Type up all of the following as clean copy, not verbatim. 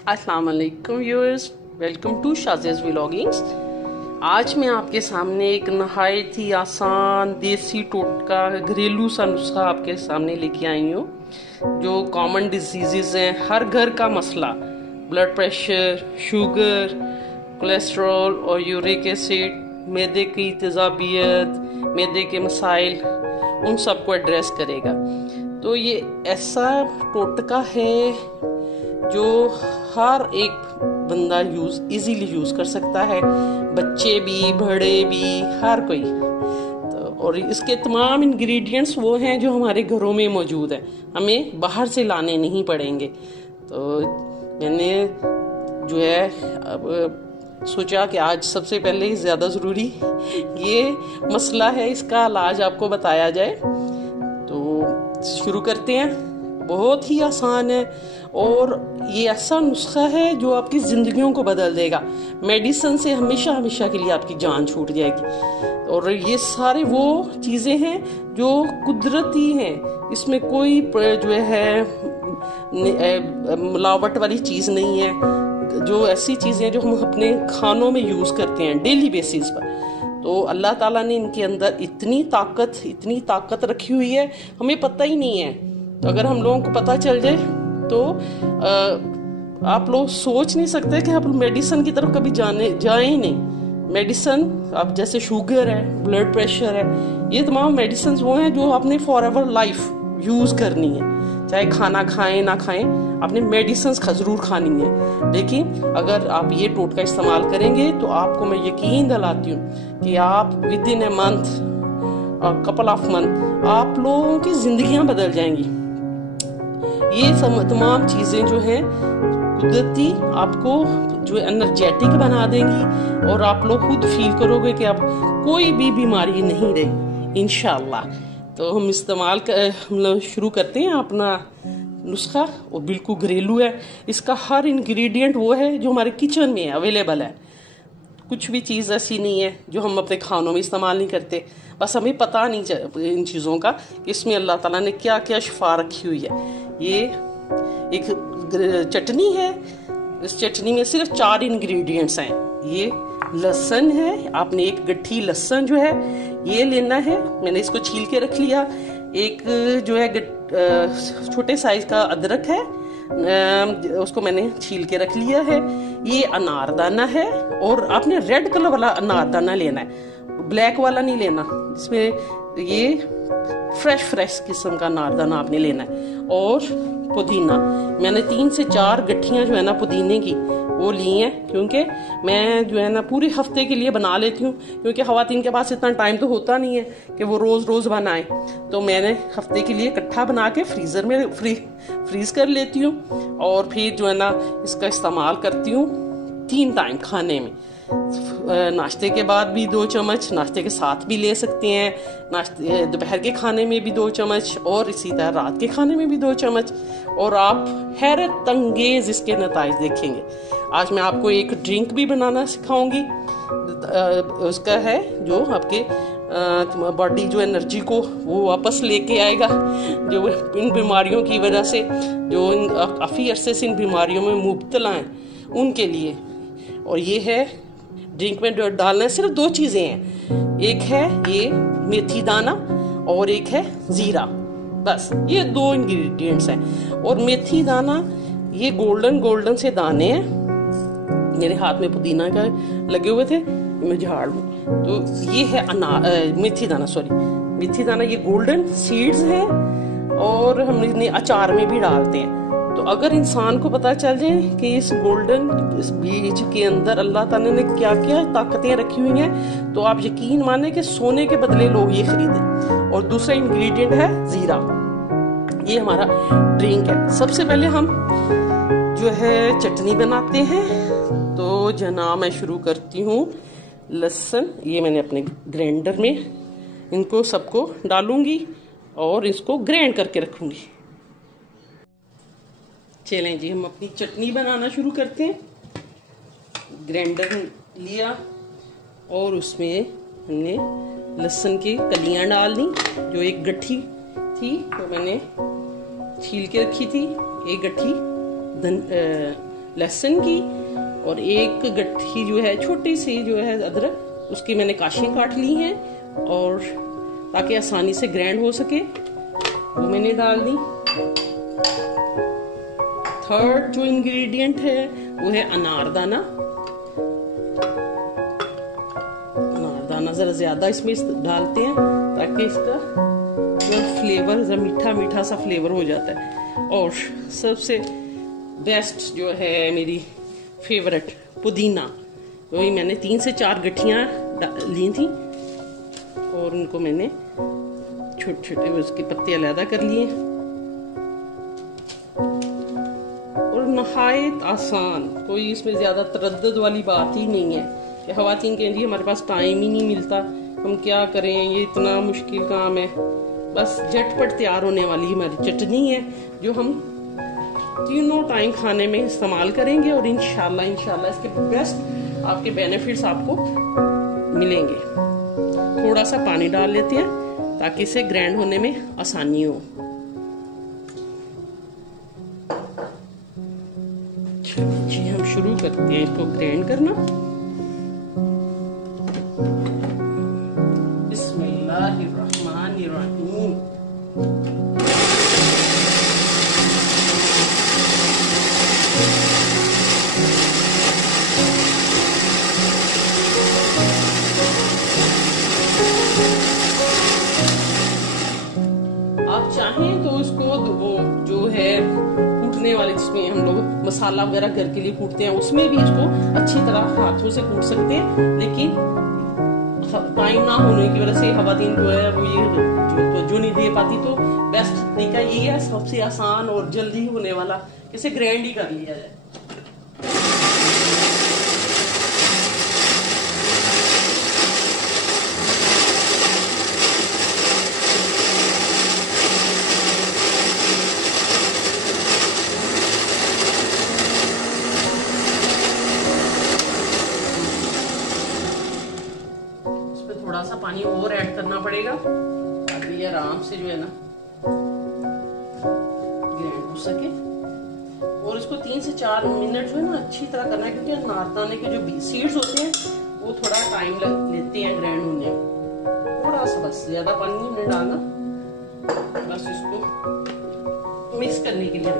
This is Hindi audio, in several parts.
अस्सलाम वालेकुम व्यूअर्स, वेलकम टू शाज़ियाज़ व्लॉगिंग्स। आज मैं आपके सामने एक नहायत ही आसान देसी टोटका घरेलू सा नुस्खा आपके सामने लेके आई हूँ। जो कॉमन डिजीज़ हैं, हर घर का मसला, ब्लड प्रेशर, शुगर, कोलेस्ट्रॉल और यूरिक एसिड, मैदे की तेज़ाबियत, मैदे के मसाइल, उन सबको एड्रेस करेगा। तो ये ऐसा टोटका है जो हर एक बंदा इजीली यूज़ कर सकता है, बच्चे भी, बड़े भी, हर कोई। तो और इसके तमाम इंग्रेडिएंट्स वो हैं जो हमारे घरों में मौजूद हैं, हमें बाहर से लाने नहीं पड़ेंगे। तो मैंने जो है अब सोचा कि आज सबसे पहले ज़्यादा ज़रूरी ये मसला है, इसका इलाज आपको बताया जाए। तो शुरू करते हैं। बहुत ही आसान है और ये ऐसा नुस्खा है जो आपकी ज़िंदगियों को बदल देगा। मेडिसिन से हमेशा हमेशा के लिए आपकी जान छूट जाएगी। और ये सारे वो चीज़ें हैं जो कुदरती हैं, इसमें कोई जो है मिलावट वाली चीज़ नहीं है। जो ऐसी चीज़ें जो हम अपने खानों में यूज़ करते हैं डेली बेसिस पर, तो अल्लाह ताला ने इनके अंदर इतनी ताकत रखी हुई है, हमें पता ही नहीं है। तो अगर हम लोगों को पता चल जाए तो आप लोग सोच नहीं सकते कि आप मेडिसिन की तरफ कभी जाए ही नहीं। मेडिसिन आप जैसे शुगर है, ब्लड प्रेशर है, ये तमाम मेडिसिन वो हैं जो आपने फॉर एवर लाइफ यूज़ करनी है। चाहे खाना खाएं ना खाएं, आपने मेडिसिन ज़रूर खानी है। लेकिन अगर आप ये टोटका इस्तेमाल करेंगे तो आपको मैं यकीन दिलाती हूँ कि आप विद इन ए मंथ और कपल ऑफ मंथ आप लोगों की ज़िंदगियाँ बदल जाएंगी। ये तमाम चीज़ें जो हैं कुदरती आपको जो एनर्जेटिक बना देंगी और आप लोग खुद फील करोगे कि आप कोई भी बीमारी नहीं रही इंशाल्लाह। तो हम शुरू करते हैं अपना नुस्खा। वो बिल्कुल घरेलू है, इसका हर इंग्रेडिएंट वो है जो हमारे किचन में अवेलेबल है। कुछ भी चीज़ ऐसी नहीं है जो हम अपने खानों में इस्तेमाल नहीं करते, बस हमें पता नहीं इन चीज़ों का कि इसमें अल्लाह ताला ने क्या क्या शिफा रखी हुई है। ये एक चटनी है, इस चटनी में सिर्फ 4 इंग्रेडिएंट्स हैं। ये लहसुन है, आपने एक गट्ठी लहसुन जो है ये लेना है, मैंने इसको छील के रख लिया। एक जो है छोटे साइज का अदरक है, उसको मैंने छील के रख लिया है। ये अनारदाना है और आपने रेड कलर वाला अनारदाना लेना है, ब्लैक वाला नहीं लेना। इसमें ये फ्रेश किस्म का अनारदाना आपने लेना है। और पुदीना, मैंने 3 से 4 गट्ठियां जो है ना पुदीने की वो ली हैं, क्योंकि मैं जो है ना पूरे हफ्ते के लिए बना लेती हूँ, क्योंकि खवातीन के पास इतना टाइम तो होता नहीं है कि वो रोज बनाए। तो मैंने हफ्ते के लिए इकट्ठा बना के फ्रीजर में फ्रीज कर लेती हूँ और फिर जो है ना इसका इस्तेमाल करती हूँ 3 टाइम खाने में। नाश्ते के बाद भी 2 चम्मच, नाश्ते के साथ भी ले सकते हैं, नाश्ते दोपहर के खाने में भी 2 चम्मच और इसी तरह रात के खाने में भी 2 चम्मच। और आप हैरत अंगेज इसके नताइज देखेंगे। आज मैं आपको एक ड्रिंक भी बनाना सिखाऊंगी। उसका है जो आपके बॉडी जो एनर्जी को वो वापस लेके आएगा, जो इन बीमारियों की वजह से जो काफ़ी अरसे से इन बीमारियों में मुब्तला हैं उनके लिए। और ये है ड्रिंक में डालना है सिर्फ 2 चीज़ें हैं, एक है ये मेथी दाना और एक है ज़ीरा, बस ये 2 इंग्रेडिएंट्स हैं। और मेथी दाना ये गोल्डन से दाने हैं, मेरे हाथ में पुदीना का लगे हुए थे, मैं झाड़ लूँ। तो ये है मेथी दाना, ये गोल्डन सीड्स हैं और हम इन्हें अचार में भी डालते हैं। तो अगर इंसान को पता चल जाए कि इस बीज के अंदर अल्लाह ताला ने क्या क्या ताकतें रखी हुई हैं, तो आप यकीन माने कि सोने के बदले लोग ये खरीदें। और दूसरा इंग्रेडिएंट है जीरा, ये हमारा ड्रिंक है। सबसे पहले हम जो है चटनी बनाते हैं। तो जना मैं शुरू करती हूँ। लहसुन ये मैंने अपने ग्राइंडर में इनको सबको डालूंगी और इसको ग्राइंड करके रखूंगी। चलें जी, हम अपनी चटनी बनाना शुरू करते हैं। ग्राइंडर लिया और उसमें हमने लहसुन की कलियां डाल दी। जो एक गट्ठी थी तो मैंने छील के रखी थी, एक गट्ठी लहसुन की, और एक गट्ठी जो है छोटी सी जो है अदरक, उसकी मैंने काशियां काट ली हैं, और ताकि आसानी से ग्राइंड हो सके वो मैंने डाल दी। थर्ड जो इंग्रेडिएंट है वो है अनारदाना। अनारदाना जरा ज्यादा इसमें डालते हैं ताकि इसका जो फ्लेवर जरा मीठा मीठा सा फ्लेवर हो जाता है। और सबसे बेस्ट जो है मेरी फेवरेट पुदीना, वही मैंने 3 से 4 गठियां ली थी और उनको मैंने छोटे छोटे उसके पत्ते अलग कर लिए। और नहायत आसान, कोई इसमें ज्यादा तरद्दुद वाली बात ही नहीं है कि खवातीन कहेंगी हमारे पास टाइम ही नहीं मिलता, हम क्या करें, ये इतना मुश्किल काम है। बस झटपट तैयार होने वाली हमारी चटनी है जो हम तीनों टाइम खाने में इस्तेमाल करेंगे, और इंशाल्लाह इसके बेस्ट आपके बेनिफिट्स आपको मिलेंगे। थोड़ा सा पानी डाल लेते हैं ताकि इसे ग्राइंड होने में आसानी हो। जी हम शुरू करते हैं इसको ग्राइंड करना। बिस्मिल्लाहिर्रहमानिर्रहीम। आप चाहें तो इसको वो जो है कूटने वाले जिसमें हम लोग मसाला वगैरह घर के लिए कूटते हैं उसमें भी इसको अच्छी तरह हाथों से कूट सकते हैं, लेकिन टाइम ना होने की वजह से खवातीन जो है वो ये जो नहीं दे पाती, तो बेस्ट तरीका ये है, सबसे आसान और जल्दी होने वाला, इसे ग्राइंड ही कर लिया जाए। थोड़ा सा पानी और ऐड करना पड़ेगा ताकि ये आराम से जो है ना ग्राइंड हो सके। और इसको 3 से 4 मिनट जो है ना अच्छी तरह करना है, क्योंकि अनारदाने के जो सीड्स होते हैं वो थोड़ा टाइम लेते हैं ग्राइंड होने में। थोड़ा सा, बस ज्यादा पानी नहीं डालना, बस इसको मिक्स करने के लिए।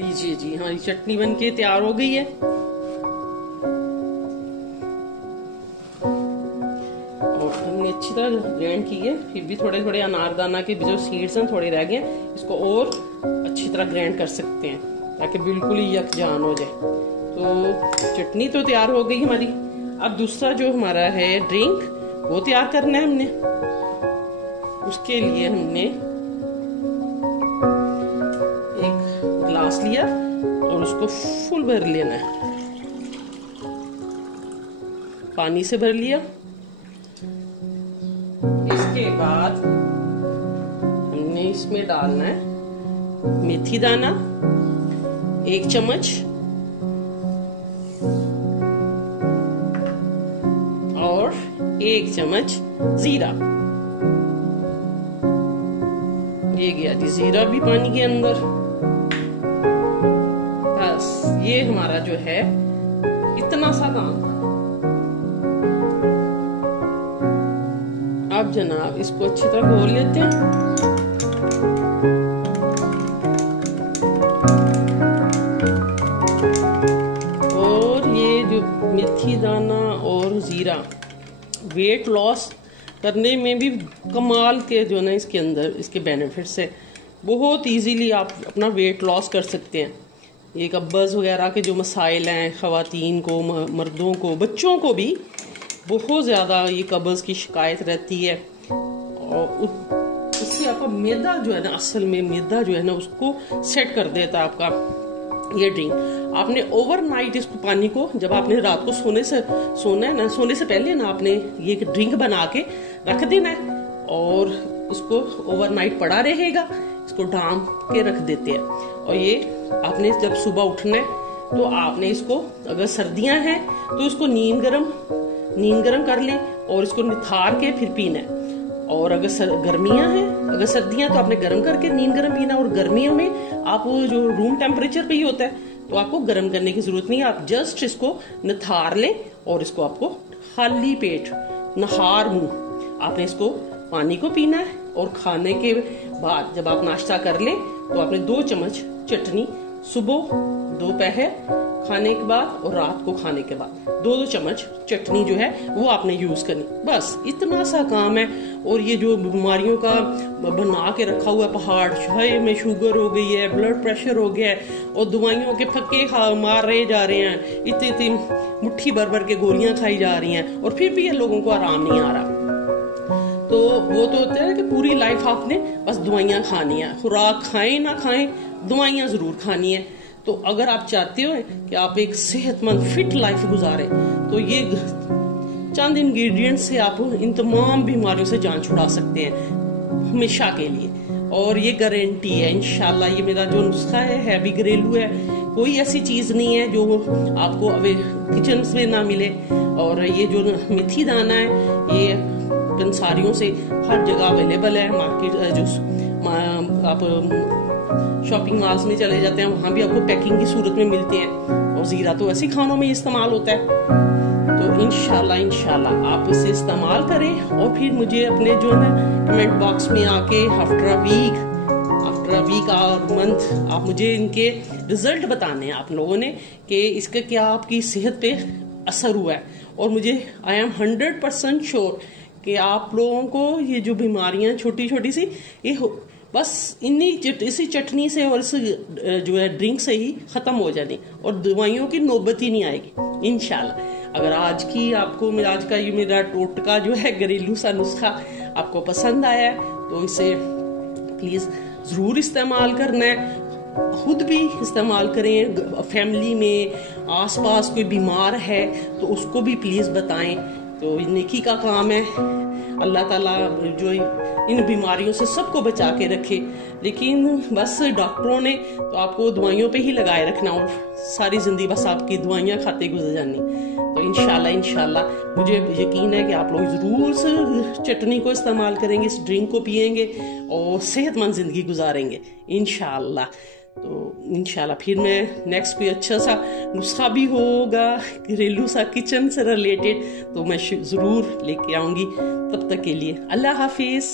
लीजिए जी, हाँ ये चटनी बनके तैयार हो गई है। और हमने अच्छी तरह ग्राइंड की है, फिर भी थोड़े थोड़े अनारदाना के जो सीड्स हैं थोड़े रह गए, इसको और अच्छी तरह ग्राइंड कर सकते हैं ताकि बिल्कुल ही यकजान हो जाए। तो चटनी तो तैयार हो गई हमारी। अब दूसरा जो हमारा है ड्रिंक वो तैयार करना है हमने। उसके लिए हमने ग्लास लिया और उसको फुल भर लेना है, पानी से भर लिया। इसके बाद हमने इसमें डालना है मेथी दाना 1 चम्मच, और 1 चम्मच जीरा। ये गया जी जीरा भी पानी के अंदर। ये हमारा जो है इतना सा काम। अब जनाब इसको अच्छी तरह घोल लेते हैं। और ये जो मेथी दाना और जीरा वेट लॉस करने में भी कमाल के जो ना इसके अंदर इसके बेनिफिट्स है। बहुत इजीली आप अपना वेट लॉस कर सकते हैं। ये कब्ज़ वगैरह के जो मसाइल हैं ख़वातीन को, मर्दों को, बच्चों को भी बहुत ज़्यादा ये कब्ज़ की शिकायत रहती है। और उससे आपका मैदा जो है ना, असल में मैदा जो है ना उसको सेट कर देता है आपका ये ड्रिंक। आपने ओवरनाइट इस पानी को, जब आपने रात को सोने से पहले ना आपने ये ड्रिंक बना के रख देना है, और इसको ओवरनाइट पड़ा रहेगा, इसको ढांप के रख देते हैं। और ये आपने जब सुबह उठना है तो आपने इसको, अगर सर्दियां हैं तो इसको नीम गरम कर लें और इसको निथार के फिर पीना है। और अगर गर्मियां हैं, अगर सर्दियां तो आपने गर्म करके नीम गरम पीना। और गर्मियों में आप जो रूम टेम्परेचर पे ही होता है तो आपको गर्म करने की जरूरत नहीं है, आप जस्ट इसको निथार लें और इसको आपको खाली पेट नहार मुंह आपने इसको पानी को पीना है। और खाने के बाद जब आप नाश्ता कर लें तो आपने 2 चम्मच चटनी सुबह, दोपहर खाने के बाद और रात को खाने के बाद 2-2 चम्मच चटनी जो है वो आपने यूज करनी। बस इतना सा काम है। और ये जो बीमारियों का बना के रखा हुआ पहाड़, चाहे में शुगर हो गई है, ब्लड प्रेशर हो गया है और दवाइयों के फक्के मार रहे जा रहे हैं, इतनी मुट्ठी भर के गोलियां खाई जा रही हैं और फिर भी ये लोगों को आराम नहीं आ रहा। तो वो तो होता है कि पूरी लाइफ आपने बस दवाइयां खानी है, खुराक खाएं ना खाएं दवाइयां जरूर खानी है। तो अगर आप चाहते हो कि आप एक सेहतमंद फिट लाइफ गुजारें तो ये चंद इंग्रेडिएंट्स से आप इन तमाम बीमारियों से जान छुड़ा सकते हैं हमेशा के लिए। और ये गारंटी है इंशाल्लाह। ये मेरा जो नुस्खा है भी घरेलू है, कोई ऐसी चीज नहीं है जो आपको किचन में ना मिले। और ये जो मेथी दाना है ये पंसारियों से हर जगह अवेलेबल है। मार्केट जो आप शॉपिंग मॉल्स में चले जाते हैं वहां भी आपको पैकिंग की सूरत में मिलते हैं। और जीरा तो ऐसे खानों में इस्तेमाल होता है। तो इंशाल्लाह आप इसे इस्तेमाल करें और फिर मुझे अपने जो है कमेंट बॉक्स में आके आफ्टर अ वीक और मंथ आप मुझे इनके रिजल्ट बताने हैं आप लोगों ने कि इसका क्या आपकी सेहत पे असर हुआ है। और मुझे आई एम 100% श्योर कि आप लोगों को ये जो बीमारियां छोटी छोटी सी ये बस इसी चटनी से और इस जो है ड्रिंक से ही खत्म हो जानी और दवाइयों की नौबत ही नहीं आएगी इंशाल्लाह। अगर आज का ये मेरा टोटका जो है घरेलू सा नुस्खा आपको पसंद आया है तो इसे प्लीज जरूर इस्तेमाल करना है। खुद भी इस्तेमाल करें, फैमिली में आसपास कोई बीमार है तो उसको भी प्लीज बताएं। तो नेकी का काम है। अल्लाह ताला जो इन बीमारियों से सबको बचा के रखे। लेकिन बस डॉक्टरों ने तो आपको दवाइयों पे ही लगाए रखना और सारी जिंदगी बस आपकी दवाइयां खाते गुजर जानी। तो इंशाल्लाह मुझे यकीन है कि आप लोग जरूर से चटनी को इस्तेमाल करेंगे, इस ड्रिंक को पियेंगे और सेहतमंद जिंदगी गुजारेंगे इंशाल्लाह। तो इंशाल्लाह फिर मैं नेक्स्ट कोई अच्छा सा नुस्खा भी होगा घरेलू सा किचन से रिलेटेड तो मैं जरूर लेके आऊंगी। तब तक के लिए अल्लाह हाफिज।